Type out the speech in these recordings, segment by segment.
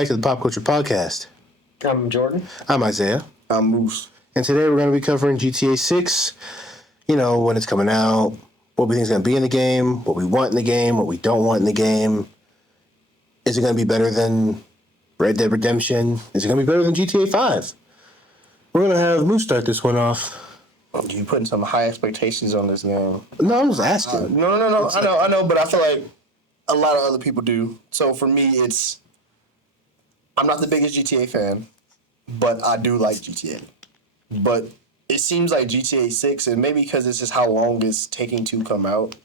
back to the Pop Culture Podcast. I'm Jordan. I'm Isaiah. I'm Moose. And today we're going to be covering GTA 6, you know, when it's coming out, what we think is going to be in the game, what we want in the game, what we don't want in the game. Is it going to be better than Red Dead Redemption? Is it going to be better than GTA 5? We're going to have Moose start this one off. You putting some high expectations on this game. No, I was asking. No. I know, but I feel like a lot of other people do. So for me, I'm not the biggest GTA fan, but I do like GTA. But it seems like GTA 6, and maybe because this is how long it's taking to come out,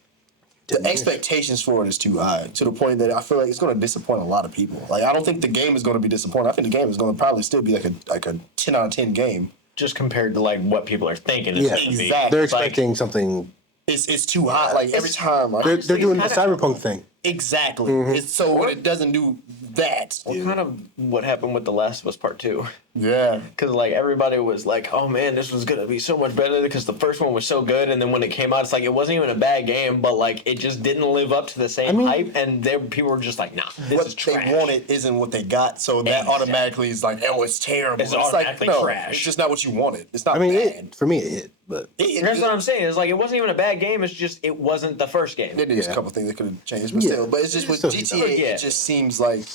the expectations for it is too high, to the point that I feel like it's going to disappoint a lot of people. Like, I don't think the game is going to be disappointing. I think the game is going to probably still be like a 10 out of 10 game. Just compared to like what people are thinking it's going to be. Exactly. They're expecting something. It's too hot. Like, every time. They're doing the cyberpunk thing. Exactly. Mm-hmm. So when it doesn't do that. Well, kind of what happened with The Last of Us Part 2. Yeah. Because like everybody was like, oh man, this was going to be so much better because the first one was so good. And then when it came out, it's like it wasn't even a bad game, but like it just didn't live up to the same hype. And people were just like, nah, this is trash. What they wanted isn't what they got. So that automatically is like, oh, it's terrible. It's automatically like, no, trash. it's just not what you wanted. It's not bad. For me, it hit. But that's what I'm saying. It's like it wasn't even a bad game. It's just it wasn't the first game. There's a couple things that could have changed, but still. But it's just with GTA, it just seems like,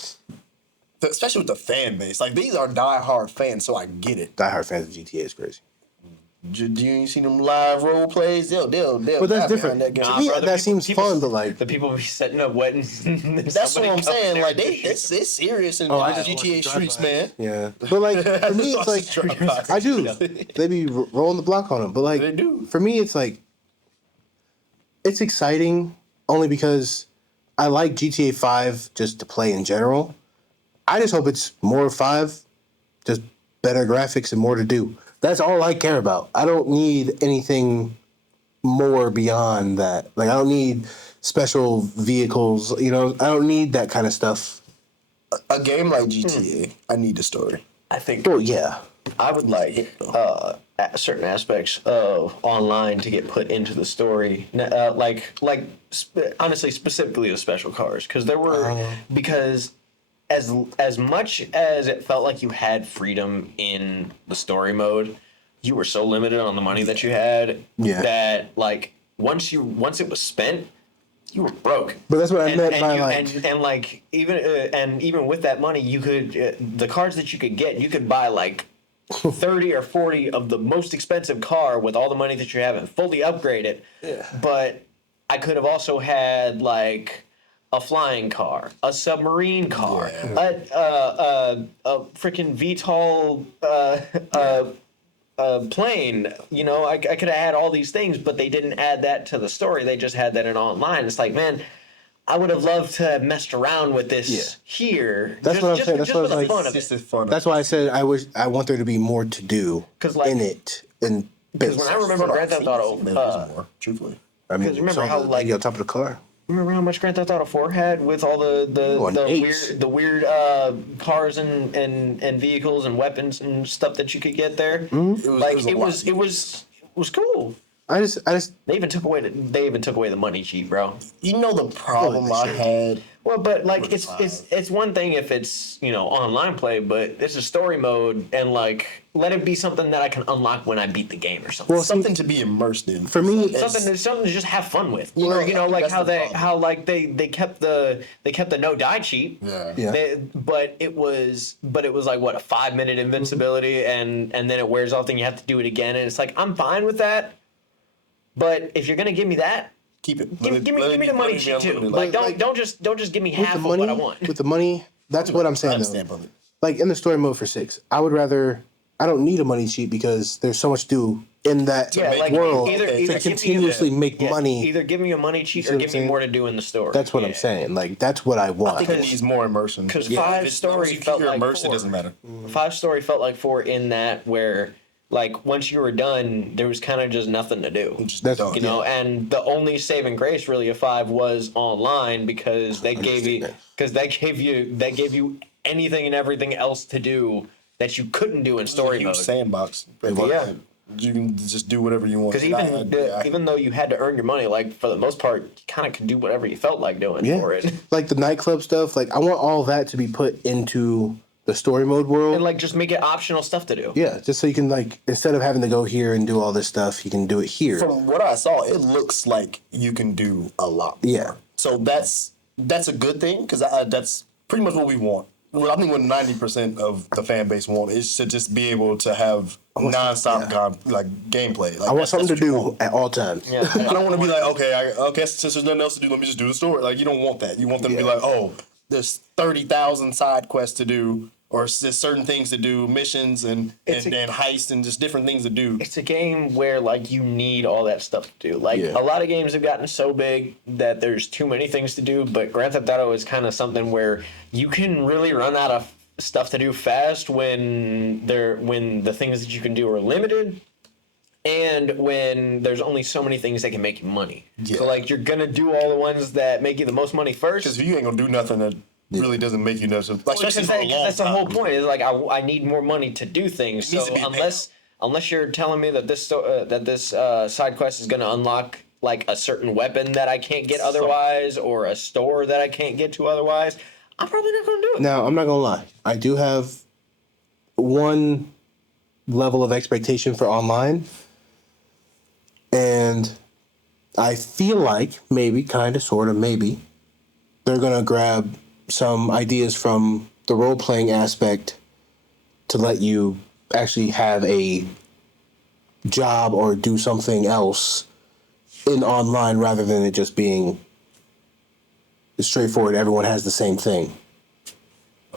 especially with the fan base, like these are diehard fans, so I get it. Diehard fans of GTA is crazy. Do you see them live role plays? They'll. But that's different. That seems fun, but like the people be setting up weddings. That's what I'm saying. Like it's serious in the GTA streets, man. Yeah, but like for me, it's like I do. They be rolling the block on them, but like they do. For me, it's like it's exciting only because I like GTA 5 just to play in general. I just hope it's more 5, just better graphics and more to do. That's all I care about. I don't need anything more beyond that. Like, I don't need special vehicles, you know? I don't need that kind of stuff. A game like GTA, I need a story. I think. Oh, yeah. I would like certain aspects of online to get put into the story, honestly, specifically the special cars, because there were because as much as it felt like you had freedom in the story mode, you were so limited on the money that you had that like once it was spent, you were broke. But that's what I meant by even with that money, you could the cars that you could get, you could buy like 30 or 40 of the most expensive car with all the money that you have and fully upgrade it. Yeah. But I could have also had like a flying car, a submarine car, a freaking VTOL plane. You know, I could have had all these things, but they didn't add that to the story. They just had that in online. It's like, man, I would have loved to have messed around with this here. That's what I'm saying. That's what I was like. That's why I said I want there to be more to do in it. Because when I remember Grand Theft Auto, more truthfully. I mean, remember how like on top of the car. Remember how much Grand Theft Auto 4 had with all the weird cars and vehicles and weapons and stuff that you could get there? Mm-hmm. It was cool. I just they even took away the money cheat, bro. You know the problem I had. Well, but like it's one thing if it's, you know, online play, but it's a story mode, and like let it be something that I can unlock when I beat the game or something. Well, something to be immersed in. For me, something to just have fun with. You know, like how they kept the no die cheat. Yeah. But it was like what, a 5-minute invincibility, and then it wears off, then you have to do it again, and it's like I'm fine with that. But if you're gonna give me that, keep it. Give me the money cheat too. Like don't just give me half of what I want. With the money, that's what I'm saying though. Like in the story mode for 6, I don't need a money cheat because there's so much to do in that world to continuously make money. Either give me a money cheat or give me more to do in the story. That's what I'm saying. Like that's what I want. I think it needs more immersion. Because 5 story felt like 4. It doesn't matter. 5 story felt like 4 in that where, like, once you were done, there was kind of just nothing to do. You know, and the only saving grace really of 5 was online because they gave you anything and everything else to do that you couldn't do in story mode. Sandbox. you can just do whatever you want. Because even though you had to earn your money, like for the most part, you kind of could do whatever you felt like doing for it. Like the nightclub stuff, like I want all that to be put into the story mode world. And like just make it optional stuff to do. Yeah, just so you can like, instead of having to go here and do all this stuff, you can do it here. From what I saw, it looks like you can do a lot more. Yeah. So that's a good thing, because that's pretty much what we want. Well, I think what 90% of the fan base want is to just be able to have nonstop gameplay. Like, I want something to that's what you do want. at all times. Yeah. I don't want to be like, okay, since there's nothing else to do, let me just do the story. Like, you don't want that. You want them to be like, oh, there's 30,000 side quests to do, or there's certain things to do, missions and heists and just different things to do. It's a game where like you need all that stuff to do. Like a lot of games have gotten so big that there's too many things to do, but Grand Theft Auto is kind of something where you can really run out of stuff to do fast when the things that you can do are limited, and when there's only so many things that can make you money. Yeah. So like you're gonna do all the ones that make you the most money first. Because if you ain't gonna do nothing that really doesn't make you nothing, like especially for a long that's the time. whole point. Is like I need more money to do things. So unless you're telling me that this side quest is gonna unlock like a certain weapon that I can't get otherwise, or a store that I can't get to otherwise, I'm probably not gonna do it. Now, I'm not gonna lie. I do have one level of expectation for online, and I feel like maybe, kind of, sort of, maybe they're gonna grab some ideas from the role-playing aspect to let you actually have a job or do something else in online, rather than it just being straightforward. Everyone has the same thing.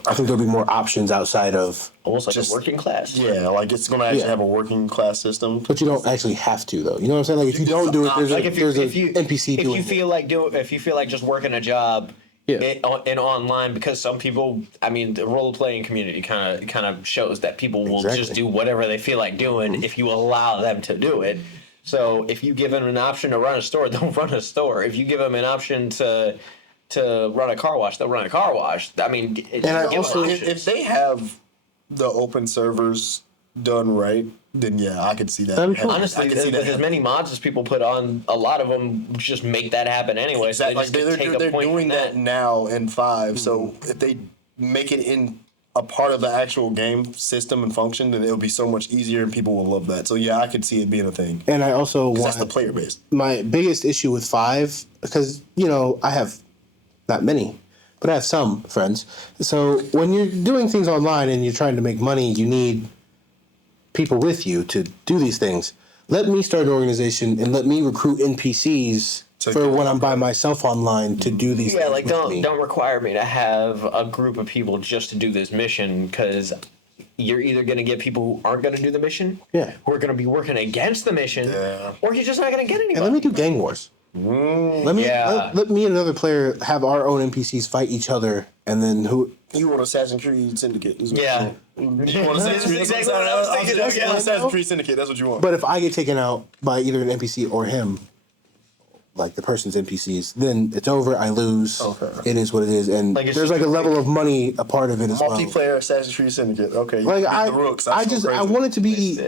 I think there'll be more options outside of almost like a working class. Yeah, like it's gonna actually have a working class system. But you don't actually have to, though. You know what I'm saying? Like if you don't do it, there's Like there's an NPC if doing you feel like if you feel like just working a job in online, because some people, I mean, the role playing community kind of shows that people will just do whatever they feel like doing if you allow them to do it. So if you give them an option to run a store, they'll run a store. If you give them an option to run a car wash, they'll run a car wash. I mean, if they have the open servers done right, then yeah, I could see that. Honestly, with as many mods as people put on, a lot of them just make that happen anyway. Exactly. So they're doing that now in 5. So if they make it in a part of the actual game system and function, then it'll be so much easier and people will love that. So yeah, I could see it being a thing. And I also want, that's the player base. My biggest issue with 5, because I have not many, but I have some friends. So when you're doing things online and you're trying to make money, you need people with you to do these things. Let me start an organization and let me recruit NPCs for when I'm by myself online to do these things. Yeah, like don't require me to have a group of people just to do this mission, because you're either going to get people who aren't going to do the mission, who are going to be working against the mission, or you're just not going to get anybody. And let me do gang wars. Let me and another player have our own NPCs fight each other, and then who... You want Assassin's Creed Syndicate. Yeah. You want Assassin's Creed Syndicate. That's what you want. But if I get taken out by either an NPC or him, like the person's NPCs, then it's over. I lose. Okay. It is what it is, and like there's like a level of money a part of it as well. Multiplayer Assassin's Creed Syndicate. Okay. Like I want it to be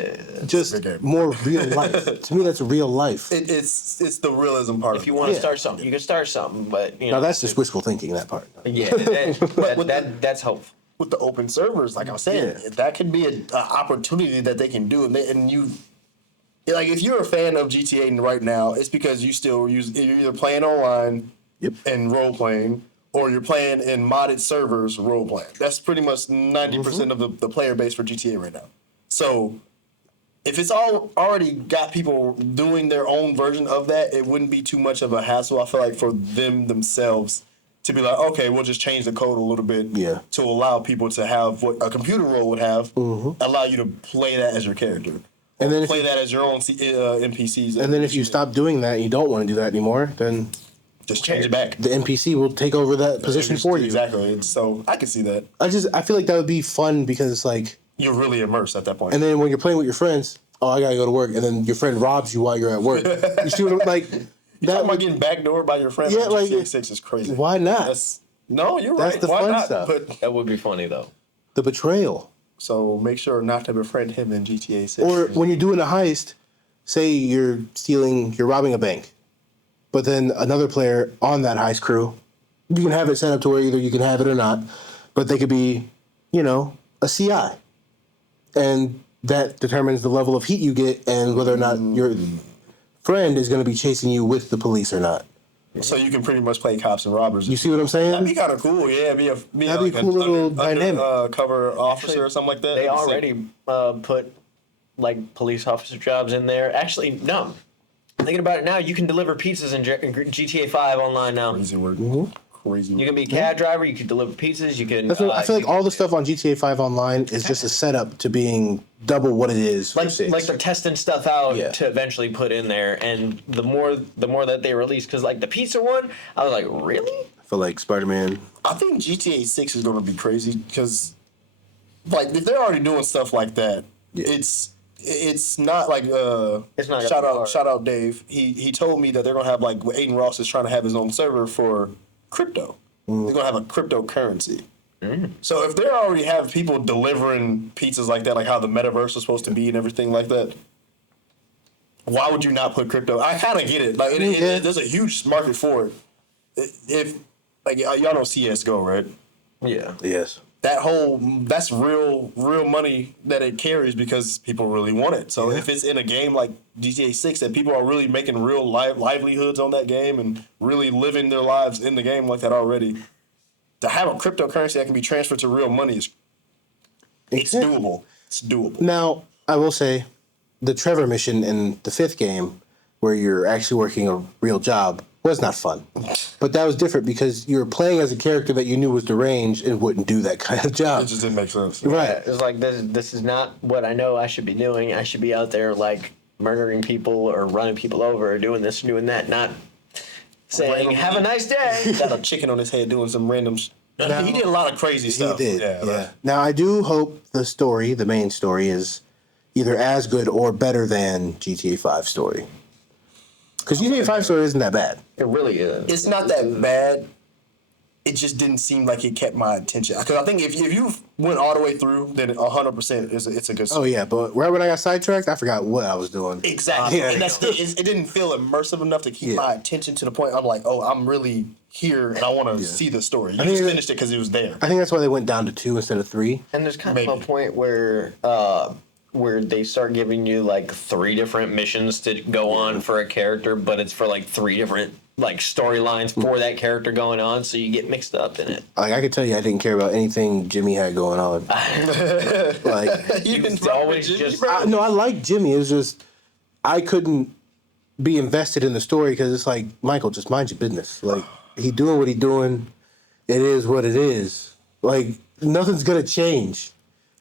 just more real life. To me, that's real life. It's the realism part. If you want to start something, you can start something, but now that's just wishful thinking. That part. Yeah, that's hopeful. With the open servers, like I was saying, that could be an opportunity that they can do, and you. Like, if you're a fan of GTA right now, it's because you're either playing online and role playing, or you're playing in modded servers role playing. That's pretty much 90% of the player base for GTA right now. So, if it's already got people doing their own version of that, it wouldn't be too much of a hassle, I feel like, for them themselves to be like, okay, we'll just change the code a little bit to allow people to have what a computer role would have, allow you to play that as your character. And then play that as your own NPCs. And then if you stop doing that and you don't want to do that anymore, then just change it back. The NPC will take over that position for you. Exactly. So I can see that. I feel like that would be fun because it's like you're really immersed at that point. And then when you're playing with your friends, I gotta go to work, and then your friend robs you while you're at work. You see what I'm like? You talking about getting backdoored by your friend? Yeah, like GTA 6 is crazy. Why not? No, you're right. That's the why fun not? stuff. But that would be funny though. The betrayal. So make sure not to befriend him in GTA 6. Or when you're doing a heist, say you're robbing a bank, but then another player on that heist crew, you can have it set up to where either you can have it or not, but they could be, a CI. And that determines the level of heat you get and whether or not your friend is going to be chasing you with the police or not. So you can pretty much play cops and robbers. You see what I'm saying? That'd be kind of cool. Yeah, That'd be a cool little dynamic. Cover officer or something like that. They already put like police officer jobs in there. Actually, no. Thinking about it now, you can deliver pizzas in GTA 5 online now. Crazy word. Crazy. You can be a cab driver. You can deliver pizzas. You can. I feel like all the stuff on GTA 5 Online is just a setup to being double what it is for 6. Like they're testing stuff out Yeah. to eventually put in there, and the more that they release, because like the pizza one, I was like, really? I feel like Spider-Man. I think GTA 6 is going to be crazy because, like, if they're already doing stuff like that, it's not like It's not shout out Dave. He told me that they're gonna have like Aiden Ross is trying to have his own server for crypto. They're gonna have a cryptocurrency. So if they already have people delivering pizzas like that, like how the metaverse is supposed to be and everything like that, why would you not put crypto? I kind of get it. Like there's a huge market for it. If like y'all know CS:GO, right? Yeah. Yes. That's real money that it carries because people really want it. So if it's in a game like GTA 6 that people are really making real livelihoods on that game and really living their lives in the game like that already, to have a cryptocurrency that can be transferred to real money it's doable. It's doable. Now, I will say, the Trevor mission in the 5th game, where you're actually working a real job, was not fun. But that was different because you were playing as a character that you knew was deranged and wouldn't do that kind of job. It just didn't make sense. Right. It was like this is not what I know I should be doing. I should be out there like murdering people or running people over or doing this and doing that, not saying have a nice day. Got a chicken on his head doing some random. He did a lot of crazy He stuff. did. Yeah. Yeah. Now, I do hope the main story, is either as good or better than GTA 5 story. Because GTA 5 story isn't that bad. It really is. It's not that bad. It just didn't seem like it kept my attention. Because I think if you went all the way through, then 100% it's a good story. Oh, yeah, but right when I got sidetracked, I forgot what I was doing. Exactly. Yeah. And it didn't feel immersive enough to keep my attention to the point I'm like, oh, I'm really here and I want to see the story. You just finished it because it was there. I think that's why they went down to 2 instead of 3. And there's kind of a point where they start giving you like 3 different missions to go on for a character, but it's for like 3 different like storylines for that character going on, so you get mixed up in it. Like, I could tell you I didn't care about anything Jimmy had going on. Like, You didn't always just no, I like Jimmy. It was just I couldn't be invested in the story because it's like, Michael, just mind your business. Like, he doing what he doing. It is what it is. Like, nothing's gonna change.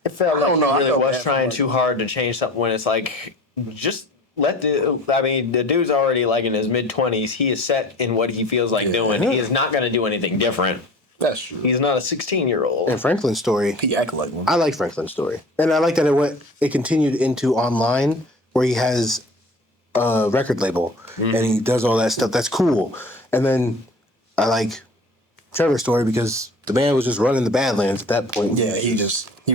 It felt like don't know, I he really felt was bad trying for too hard to change something when it's like, just the dude's already like in his mid-20s. He is set in what he feels like doing. He is not going to do anything different. That's true. He's not a 16-year-old. And Franklin's story, He acted like one. I like Franklin's story. And I like that it continued into online where he has a record label and he does all that stuff. That's cool. And then I like Trevor's story because the man was just running the Badlands at that point. Yeah, he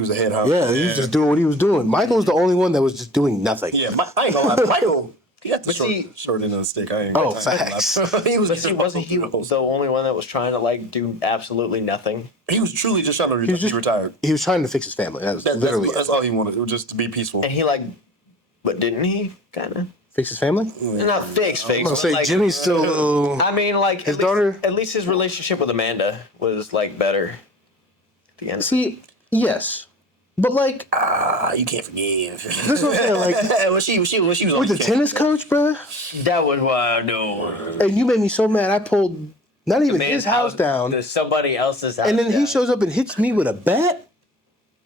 was a head honcho. Yeah, he was just doing what he was doing. Michael was the only one that was just doing nothing. Yeah, I ain't gonna lie. Michael, he got the see- short end of the stick. I ain't Oh, gonna lie. facts. He was Wasn't he the only one that was trying to like do absolutely nothing? He was truly just trying to be retired. He was trying to fix his family. That was literally That's all he wanted. It was just to be peaceful. And he like, but didn't he kind of? fix his family. Not fix. I'm gonna but, say like, Jimmy's still. I mean, like His daughter- At least his relationship with Amanda was like better. At the end. See, yes, but like You can't forgive. this is what I'm saying. Like when she was on with the tennis coach, bruh, That was what I know. and you made me so mad. I pulled not even his house down, to somebody else's house. and then he down. shows up and hits me with a bat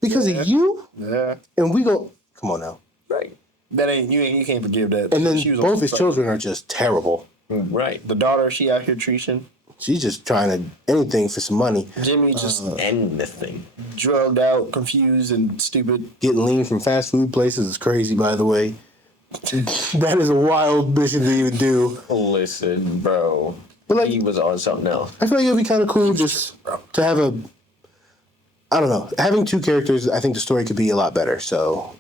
because of you, Yeah, and we go, come on now. Right. you can't forgive that. And then She was both on his some children are just terrible. Right. The daughter, she out here treating. She's just trying to anything for some money, Jimmy just End the thing. drugged out, confused, and stupid. getting lean from fast food places is crazy. By the way, that is a wild mission to even do. Listen, bro. But like, He was on something else. I feel like it would be kind of cool just to have I don't know. Having 2 characters, I think the story could be a lot better. So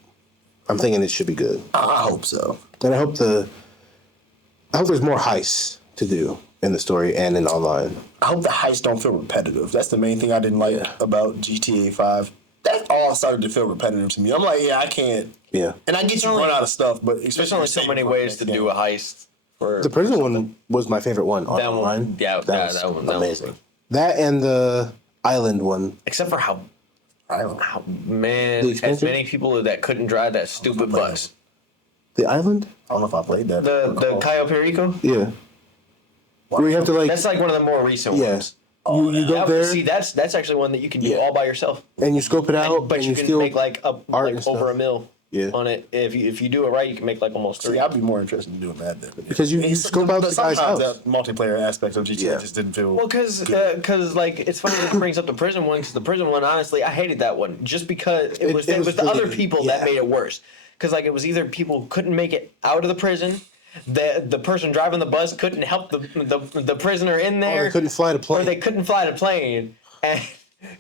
I'm thinking it should be good. I hope so. And I hope there's more heists to do in the story and in online. I hope the heists don't feel repetitive. That's the main thing I didn't like about GTA 5. That all started to feel repetitive to me. I'm like, yeah, I can't. Yeah. And I get you run out of stuff, but There's only so many ways to do a heist. The prison one was my favorite one. That online. one, yeah, that one, amazing. That and the island one. Except for how man, The as expansion? many people that couldn't drive that stupid bus. The island? I don't know if I played that. The Cayo Perico? Yeah. Where you have to like. That's like one of the more recent Yeah. ones. You go there. See, that's actually one that you can do Yeah. all by yourself. And you scope it out, But and you you can steal make like art like and over stuff. a mil Yeah. on it. If you do it right, you can make like almost 3. See, I'd be more interested in doing that then. Because you scope out the guy's sometimes house. that multiplayer aspect of GTA Yeah. just didn't feel. Well, because like it's funny that it brings up the prison one, because the prison one, honestly, I hated that one just because it was the really- other people that yeah. made it worse. Because like it was either people couldn't make it out of the prison, the person driving the bus couldn't help the prisoner in there, Or they couldn't fly the plane. or they couldn't fly the plane, and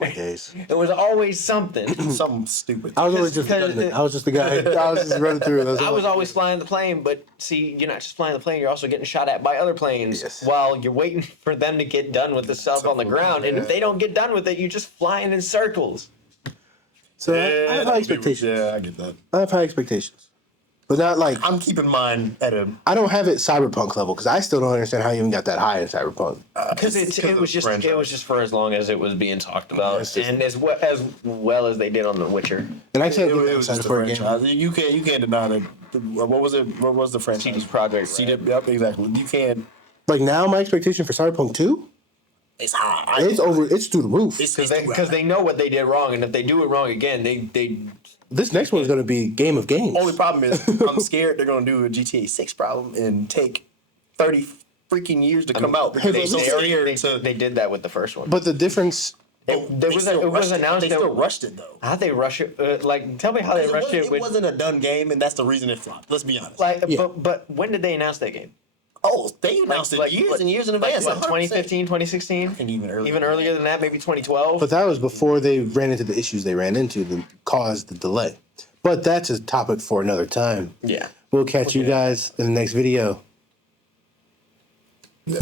Days. it was always something. something stupid. I was always just the gunman. I was just the guy. I was just running through. I was always flying the plane, but see, you're not just flying the plane, you're also getting shot at by other planes Yes. while you're waiting for them to get done with the stuff on the ground. And if they don't get done with it, you're just flying in circles. So I have high expectations. Yeah, I get that. I have high expectations, but not like I'm keeping mine at a. I don't have it cyberpunk level because I still don't understand how you even got that high in cyberpunk. Because it was just for as long as it was being talked about, it's just- and as well as they did on The Witcher. And I can't It get was excited just a for a game. franchise. You can't deny that. What was it? What was the franchise? CD Projekt, CD. Yep, exactly. You can't. Like now, my expectation for Cyberpunk 2, It's high. it's over. It's through the roof. Because they know what they did wrong, and if they do it wrong again, they This next one is going to be Game of Games. Only problem is I'm scared they're gonna do a GTA 6 problem and take 30 freaking years to come out because hey, they're so scared to. they did that with the first one. But the difference, It was announced They that still rushed it though. how'd they rush it? Like, tell me how they rushed it. It wasn't a done game, and that's the reason it flopped. Let's be honest. Like, Yeah. but when did they announce that game? Oh, they announced it years and years in advance. Like, 100%. 2015, 2016? I think even earlier. Even earlier than that, maybe 2012. but that was before they ran into the issues they ran into that caused the delay. But that's a topic for another time. Yeah. We'll catch you guys in the next video. Yeah.